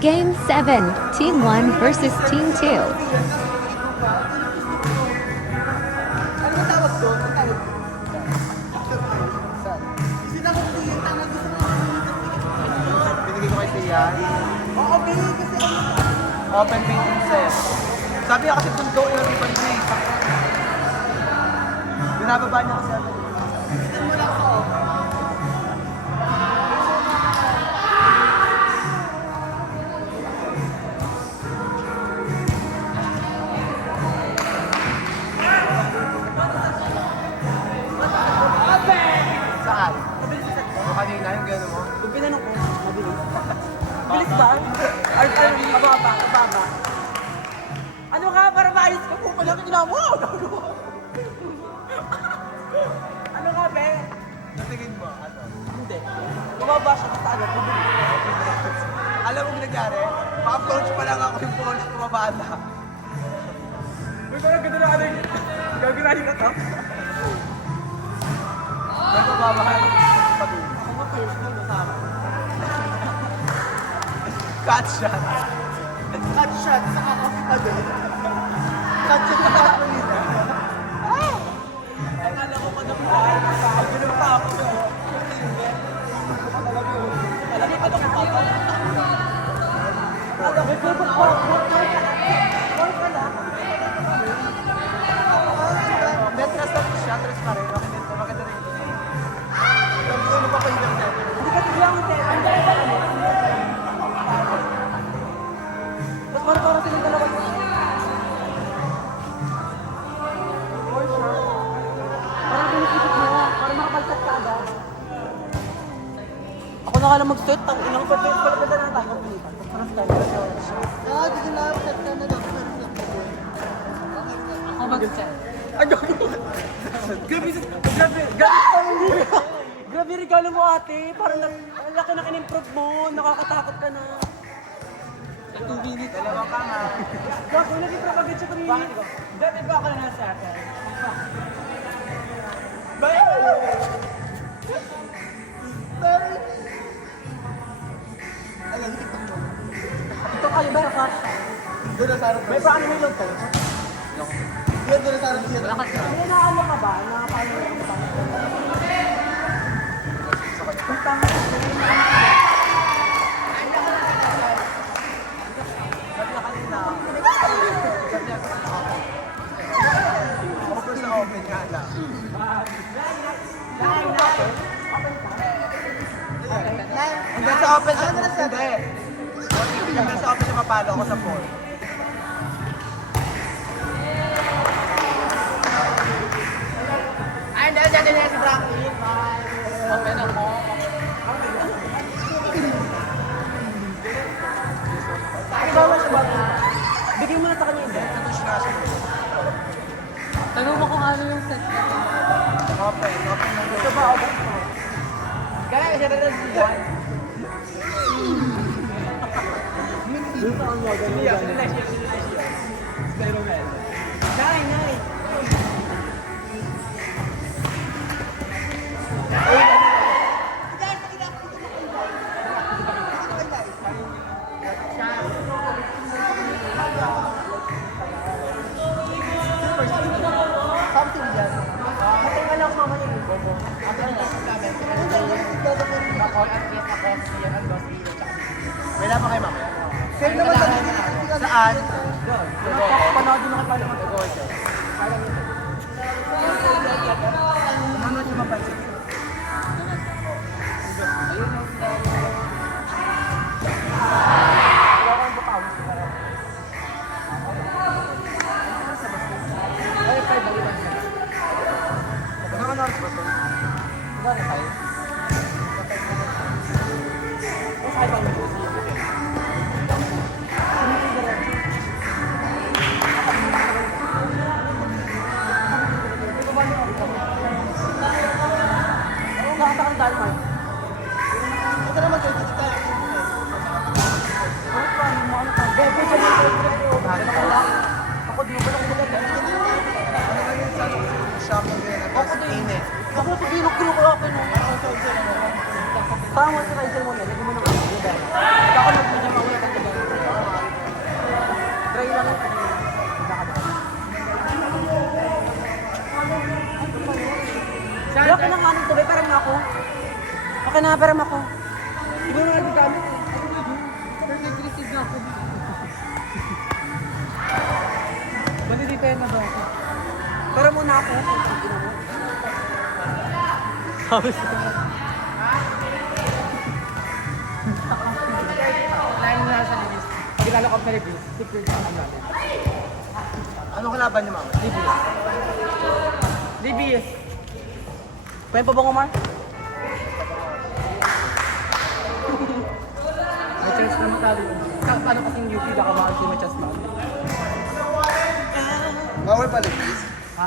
Game 7, Team 1 versus Team 2. Ano ba tawag doon? Ang tawag doon? Saan? Sinakot ko yung tama gusto mo. Binigay ko kay Sia. Oo, binigay kasi open meeting set. Sabi niya kasi kung go early pa rin. Binababa niya kasi ako. Tignan mo lang ako. Saan? O kanina yung gano'n mo? Yung pinanong ko, mabilis. Mabilis ba? Ay, mababa. Ano ka? Para maayos ka po. Kaya ginawa mo. Ano ka, be? Natingin mo, ano? Hindi. Bumaba siya sa ano, mabilis. Alam mo nangyari? Pa-approach pa lang ako yung police pumaba na. Uy, parang ganda na ano yun. Gagirahin ka to. May pababahan. Pag-uwi. Ako mapayos na masama. Cut shot. Cut shot sa kakapitado. Cut shot sa kakapitado. Akala ko pa naman. Ganun pa ako. Alam mo ko pa ako. Alam mo ko pa lang. Metras na siya, tres pa rin. Maganda rin. Ano pa pa yung natin? Hindi ka tiglang ang tera. Ang dalawa mo. Tapos parang silang dalawa mo. For sure. Parang pinikipit mo. Para makapalsat ka agad. Ako na ka lang mag-set. Ang inang pati. Palaganda na tayo. Tapos parang style. Dito na ako set ka na lang. Ako mag-set. Ay, Grabe regalo mo ate. Parang ang laki na in-improve mo. Nakakatakot ka na. 2 minutes. Dalawa ka nga. Gago, nag-improve agad siya 3 minutes. Dati ba ako na nasa akin? Ayan, tiktok mo. Ito kayo ba sa cash? Doon na sa harap. May paano may log kayo? Doon na sa harap siya. May naano ka ba? Nakakaano ka ba? Punta nga. Sabi na kanina. Open sa open nga lang. Hanggang sa open sa hindi. Hanggang sa open siya mapalo ako sa 4. Ay, hindi. Diyan din sa Frankie. Open ako. Ay, bawal siya ba? Bigyan mo na sa kanya iba. Tanong mo kung ano yung set na. Open. Open lang. Ito ba open ko? Kaya siya na lang siya. Dito ang log. Nay! Something dyan. Matay ka lang mama niya. Bobo. Wala pa kayo mamaya. Same naman sa saan? Panood din ako pala mag-gold. Ano siya mapansin? Ano ka oras ba ito? Nakakandaan mo. Ito naman kayo, kita. Bebe, siya na ako di mo ba nakulat? Ano ba yun sa shopping din? Ako din. Init. Ako sa binok-binok ko ako no. Tama sa Kaiser mo na, hindi mo nang ano. Ako nag-media pa ulit ang nga, pera mo ako. Di ba nga gagamit eh? Pero nag-receive na ako. Bali dito yan na ba ako? Pera muna ako. Sabi sa Lain na sa Libis. Pagkilala ko sa Libis, secret na natin. Anong kalaban niyo, ma'am? Libis. Libis. Pwede pa ba kumar? May chance na matalo. Paano kasing UP na kamakal si may chance na? Bawal pala, please. Ha?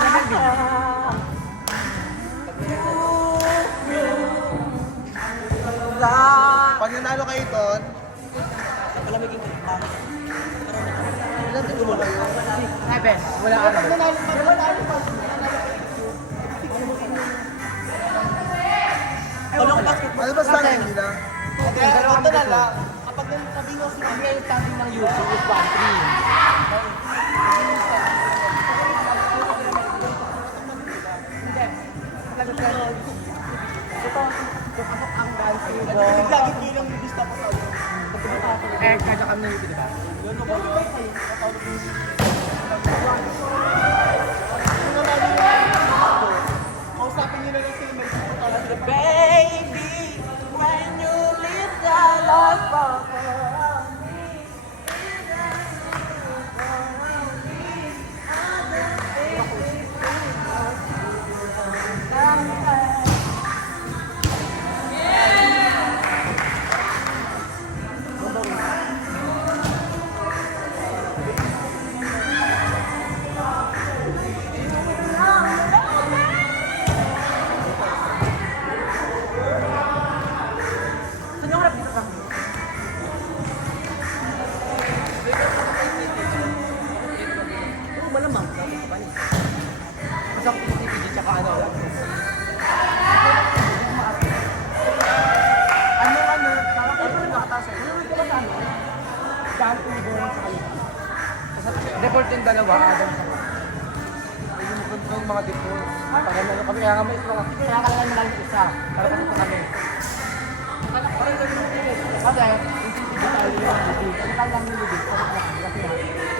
Level Pag nanalo kayo doon, Palamigin ko. ilan din mo kayo? 7. Wala ka na. Ano ba standing nila? Ito na lang. Kapag sabi mo si Miguel standing ng UP is 1-3. Ito, ang guys. Lagi bilang gusto ko sa eh, kada kami ng UP, diba? Kausapin nyo na lang sila baby, when you leave the life for Saan yung harap dito kami? Malamang. Kasi ako si PG tsaka ano lang. Parang ano nakataas eh. Ano ito ba sa ano? Saan kung ibuwan sa kayo? Default yung dalawa, Adam sa yung mga default. Para ano kami, kaya kami ito. Kaya kailangan na lang yung isa. Para kasi ito kami. Kasi, hindi tayo yung libig. Kasi tayo lang yung libig. Kasi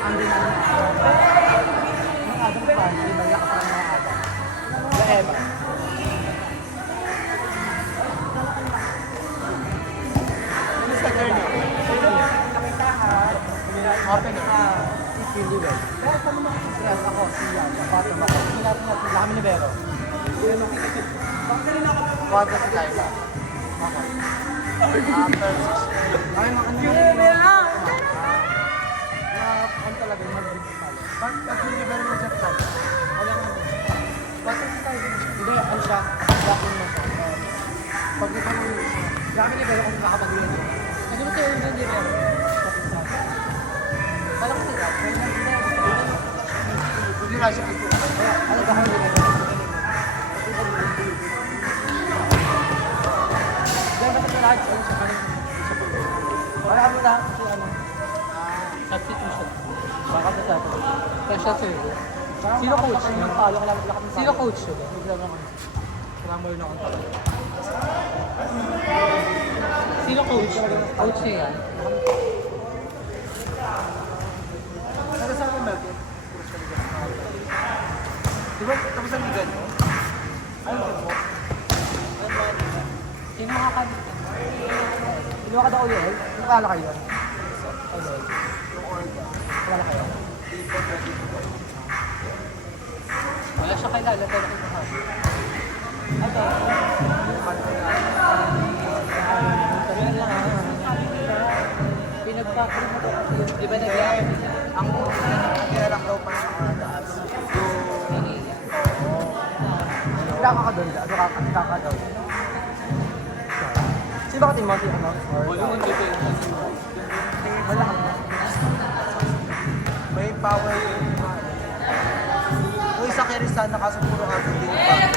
ang din namin yung Adam pa, hindi ba yung kasama ng Adam. The Eva. Ano sa girl niyo? Open ka. Si Philly Well. Kaya sa mga stress ako, siya, sa bottom ako. Sila kami ni Vero. Wag na si Kyla. After 6. Ay, makano yun. Ano talaga yung mag-drink pala. Pag hindi ba naman siya plan? Wala nga. Bakit si tayo? Hindi, ano siya? Bakit mo siya? Pag ito mo yun. Kami ni Vero kung nakapag-ulan yun. Kasi mo tayo hindi Vero. Kala ko sila. Hindi na siya ito. Ano ba kami nila? Diyan ba sa lahat? Ano siya? Wala mo lahat kasi ano? Substitution. Baka ba sa ito? Special service. Sino coach? Sino coach yun? Grammar na akong talaga. Sino coach? Coach niya yan. Pero saan mo Melvin? Di ba tapos ang ligan mo? Ano mo? Sino makakabit ka? Sino ka daw yun? Sino kala kayo? Okay. Yung orga. Wala kayo? Wala siya kilala, pero kita ka. Ito. Pinagpapin mo to. Di ba nag-iayap? Ang kinalak daw pa ng mga taas. Nakakadol ka? Nakakadol. Sino ba ka Timothy? Ano? Wala mo dito yung wala ka. May power yung mga. Yung isa kay Rizal, nakaso puro agad din pa.